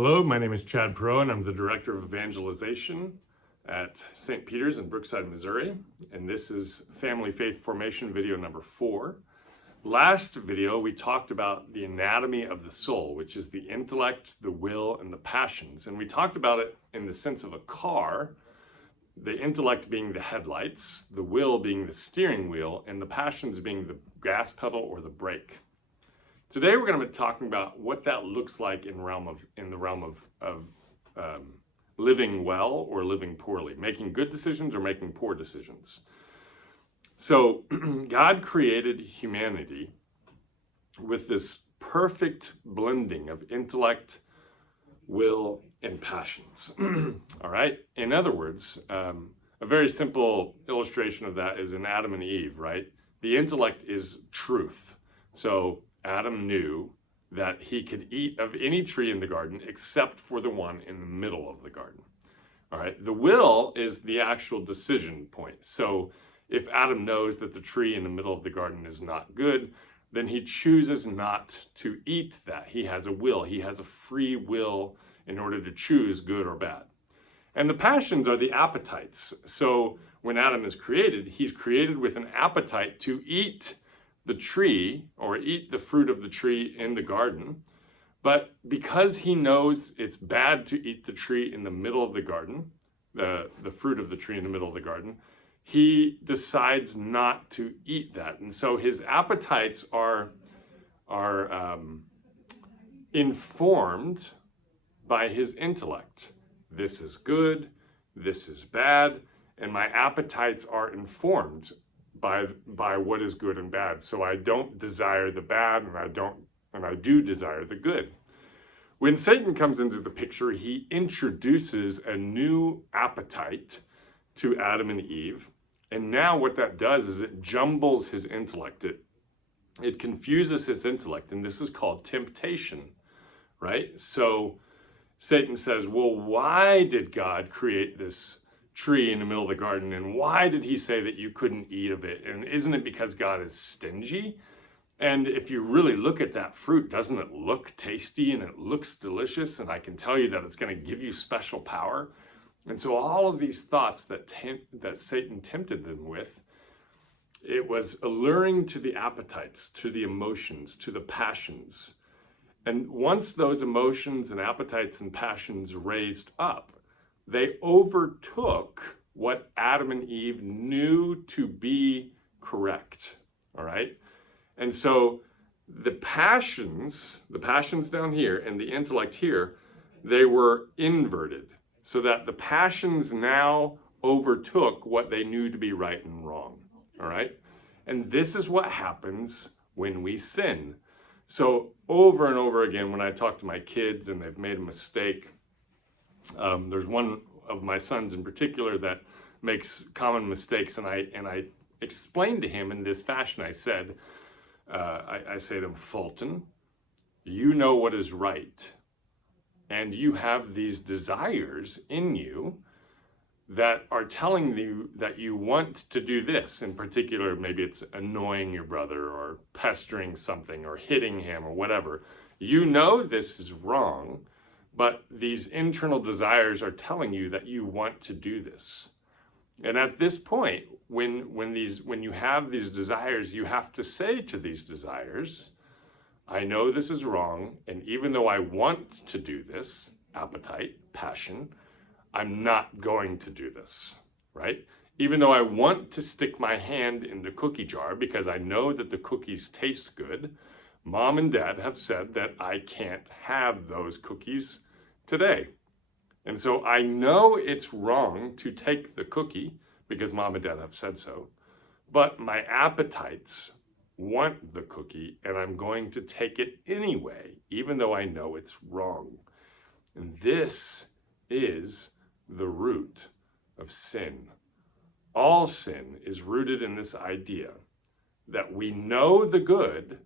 Hello, my name is Chad Perot, and I'm the Director of Evangelization at St. Peter's in Brookside, Missouri. And this is Family Faith Formation video number 4. Last video, we talked about the anatomy of the soul, which is the intellect, the will, and the passions. And we talked about it in the sense of a car, the intellect being the headlights, the will being the steering wheel, and the passions being the gas pedal or the brake. Today we're going to be talking about what that looks like in the realm of living well or living poorly, making good decisions or making poor decisions. So God created humanity with this perfect blending of intellect, will, and passions. All right. In other words, a very simple illustration of that is in Adam and Eve, right? The intellect is truth. So Adam knew that he could eat of any tree in the garden except for the one in the middle of the garden. All right. The will is the actual decision point. So if Adam knows that the tree in the middle of the garden is not good, then he chooses not to eat that. He has a will. He has a free will in order to choose good or bad. And the passions are the appetites. So when Adam is created, he's created with an appetite to eat the tree or eat the fruit of the tree in the garden. But because he knows it's bad to eat the tree in the middle of the garden, the fruit of the tree in the middle of the garden, he decides not to eat that. And so his appetites are informed by his intellect. This is good, this is bad, and my appetites are informed by what is good and bad. So I don't desire the bad, and I do desire the good. When Satan comes into the picture, he introduces a new appetite to Adam and Eve. And now what that does is it jumbles his intellect. It confuses his intellect, and this is called temptation, right? So Satan says, well, why did God create this tree in the middle of the garden, and why did he say that you couldn't eat of it? And isn't it because God is stingy? And if you really look at that fruit, doesn't it look tasty and it looks delicious? And I can tell you that it's going to give you special power. And so all of these thoughts that Satan tempted them with, it was alluring to the appetites, to the emotions, to the passions. And once those emotions and appetites and passions raised up, they overtook what Adam and Eve knew to be correct, all right? And so the passions down here and the intellect here, they were inverted, so that the passions now overtook what they knew to be right and wrong, all right? And this is what happens when we sin. So over and over again, when I talk to my kids and they've made a mistake, there's one of my sons in particular that makes common mistakes, and I explained to him in this fashion. I said, I say to him, Fulton, you know what is right, and you have these desires in you that are telling you that you want to do this. In particular, maybe it's annoying your brother or pestering something or hitting him or whatever. You know this is wrong, but these internal desires are telling you that you want to do this. And at this point, when you have these desires, you have to say to these desires, I know this is wrong, and even though I want to do this, appetite, passion, I'm not going to do this, right? Even though I want to stick my hand in the cookie jar because I know that the cookies taste good, Mom and Dad have said that I can't have those cookies today. And so I know it's wrong to take the cookie because Mom and Dad have said so, but my appetites want the cookie and I'm going to take it anyway, even though I know it's wrong. And this is the root of sin. All sin is rooted in this idea that we know the good,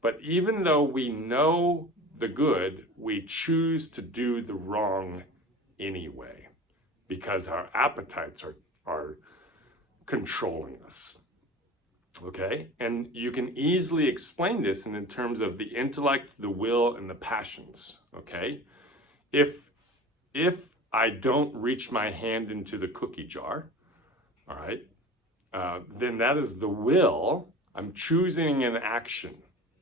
but even though we know the good, we choose to do the wrong anyway, because our appetites are controlling us. Okay? And you can easily explain this in terms of the intellect, the will, and the passions. Okay? if I don't reach my hand into the cookie jar, all right, then that is the will. I'm choosing an action,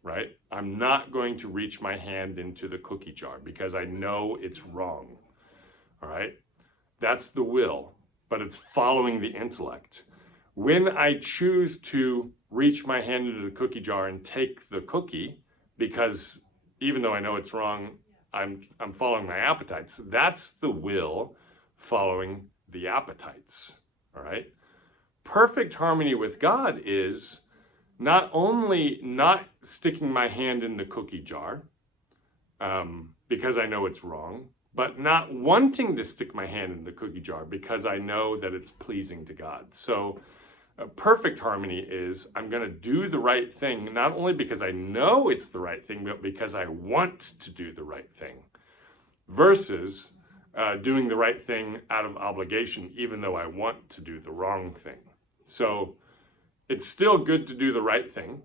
right? I'm not going to reach my hand into the cookie jar because I know it's wrong, all right? That's the will, but it's following the intellect. When I choose to reach my hand into the cookie jar and take the cookie, because even though I know it's wrong, I'm following my appetites, that's the will following the appetites, all right? Perfect harmony with God is not only not sticking my hand in the cookie jar because I know it's wrong, but not wanting to stick my hand in the cookie jar because I know that it's pleasing to God. So perfect harmony is I'm going to do the right thing, not only because I know it's the right thing, but because I want to do the right thing, versus doing the right thing out of obligation, even though I want to do the wrong thing. So it's still good to do the right thing.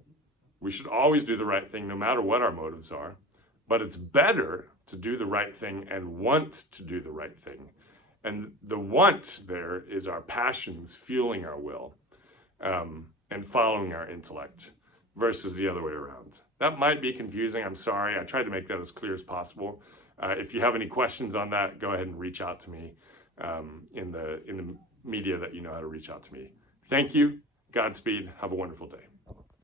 We should always do the right thing no matter what our motives are, but it's better to do the right thing and want to do the right thing. And the want there is our passions fueling our will and following our intellect versus the other way around. That might be confusing. I'm sorry. I tried to make that as clear as possible. If you have any questions on that, go ahead and reach out to me in the media that you know how to reach out to me. Thank you. Godspeed. Have a wonderful day.